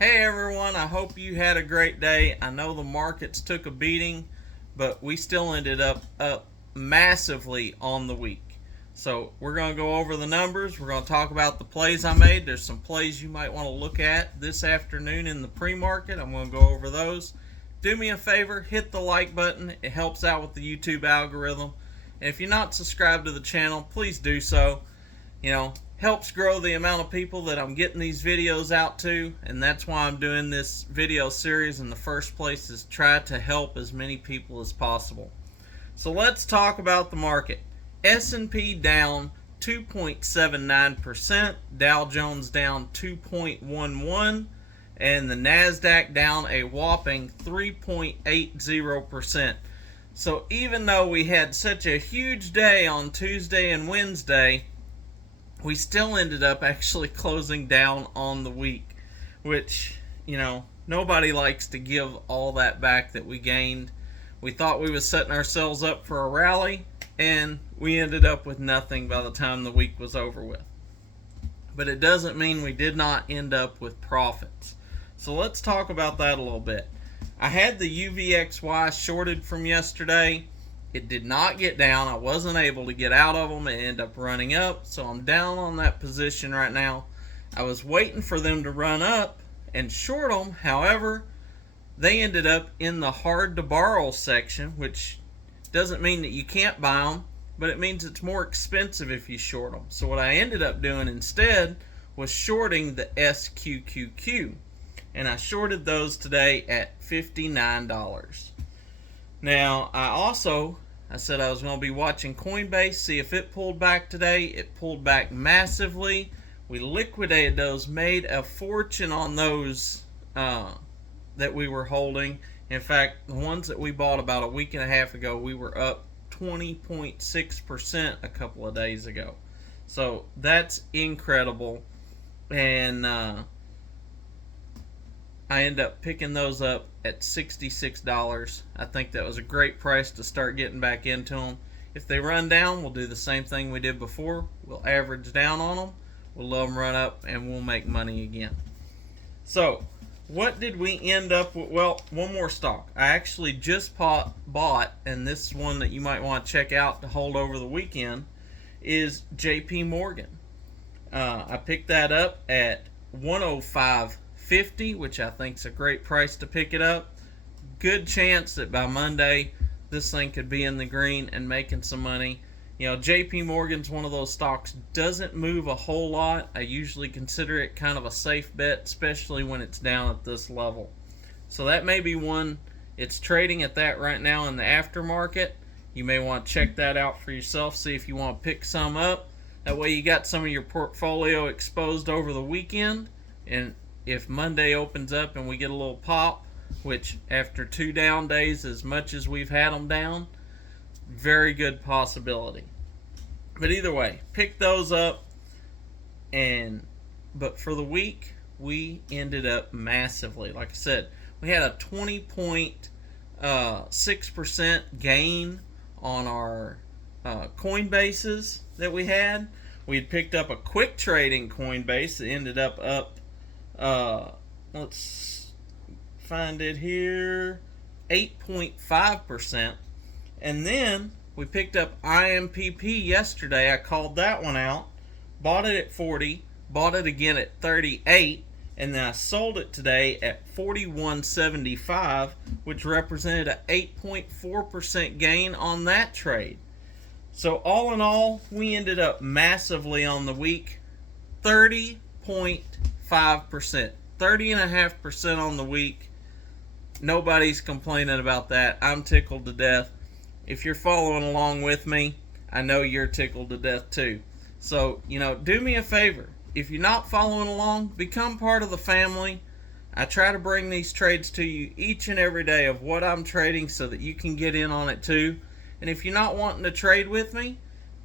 Hey everyone, I hope you had a great day. I know the markets took a beating, but we still ended up massively on the week. So we're going to go over the numbers. We're going to talk about the plays I made. There's some plays you might want to look at this afternoon in the pre-market. I'm going to go over those. Do me a favor, hit the like button. It helps out with the YouTube algorithm. And if you're not subscribed to the channel, please do so. Helps grow the amount of people that I'm getting these videos out to, and that's why I'm doing this video series in the first place, is try to help as many people as possible. So let's talk about the market. S&P down 2.79%, Dow Jones down 2.11%, and the NASDAQ down a whopping 3.80%. So even though we had such a huge day on Tuesday and Wednesday, we still ended up actually closing down on the week, which, nobody likes to give all that back that we gained. We thought we was setting ourselves up for a rally, and we ended up with nothing by the time the week was over with. But it doesn't mean we did not end up with profits. So let's talk about that a little bit. I had the UVXY shorted from yesterday. It did not get down. I wasn't able to get out of them. It ended up running up, so I'm down on that position right now. I was waiting for them to run up and short them. However, they ended up in the hard to borrow section, which doesn't mean that you can't buy them, but it means it's more expensive if you short them. So what I ended up doing instead was shorting the SQQQ, and I shorted those today at $59. Now, I said I was going to be watching Coinbase, see if it pulled back today. It pulled back massively. We liquidated those, made a fortune on those that we were holding. In fact, the ones that we bought about a week and a half ago, we were up 20.6% a couple of days ago. So that's incredible. And I end up picking those up at $66. I think that was a great price to start getting back into them. If they run down, we'll do the same thing we did before. We'll average down on them. We'll let them run up, and we'll make money again. So, what did we end up with? Well, one more stock. I actually just bought, and this is one that you might want to check out to hold over the weekend, is JP Morgan. I picked that up at 105.50, which I think is a great price to pick it up. Good chance that by Monday this thing could be in the green and making some money. JP Morgan's one of those stocks, doesn't move a whole lot. I usually consider it kind of a safe bet, especially when it's down at this level. So that may be one. It's trading at that right now in the aftermarket. You may want to check that out for yourself, see if you want to pick some up. That way you got some of your portfolio exposed over the weekend, and if Monday opens up and we get a little pop, which after 2 down days, as much as we've had them down, very good possibility. But either way, pick those up. But for the week, we ended up massively. Like I said, we had a 20.6% gain on our Coinbases that we had. We'd picked up a quick trading Coinbase that ended up let's find it here, 8.5%. And then we picked up IMPP yesterday. I called that one out, bought it at 40, bought it again at 38, and then I sold it today at 41.75, which represented an 8.4% gain on that trade. So all in all, we ended up massively on the week, 30.5%, 30.5% on the week. Nobody's complaining about that. I'm tickled to death. If you're following along with me, I know you're tickled to death too. So, do me a favor. If you're not following along, become part of the family. I try to bring these trades to you each and every day of what I'm trading so that you can get in on it too. And if you're not wanting to trade with me,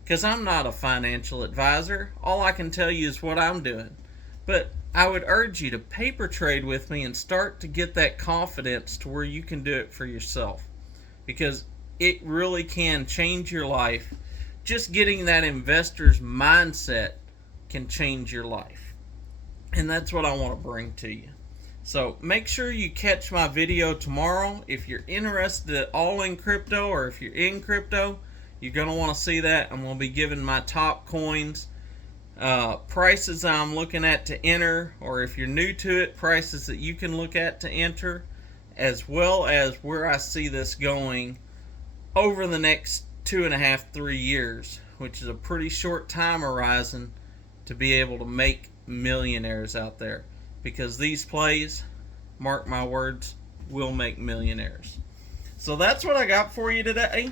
because I'm not a financial advisor, all I can tell you is what I'm doing. But I would urge you to paper trade with me and start to get that confidence to where you can do it for yourself. Because it really can change your life. Just getting that investor's mindset can change your life. And that's what I want to bring to you. So make sure you catch my video tomorrow. If you're interested at all in crypto, or if you're in crypto, you're going to want to see that. I'm going to be giving my top coins, prices I'm looking at to enter, or if you're new to it, prices that you can look at to enter, as well as where I see this going over the next 2.5, 3 years, which is a pretty short time horizon to be able to make millionaires out there. Because these plays, mark my words, will make millionaires. So that's what I got for you today.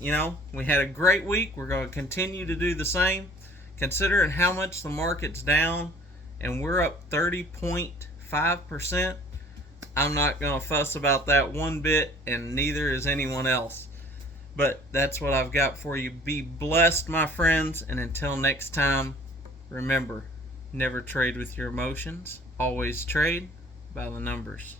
You know, we had a great week. We're going to continue to do the same. Considering how much the market's down and we're up 30.5%, I'm not going to fuss about that one bit, and neither is anyone else. But that's what I've got for you. Be blessed, my friends, and until next time, remember, never trade with your emotions. Always trade by the numbers.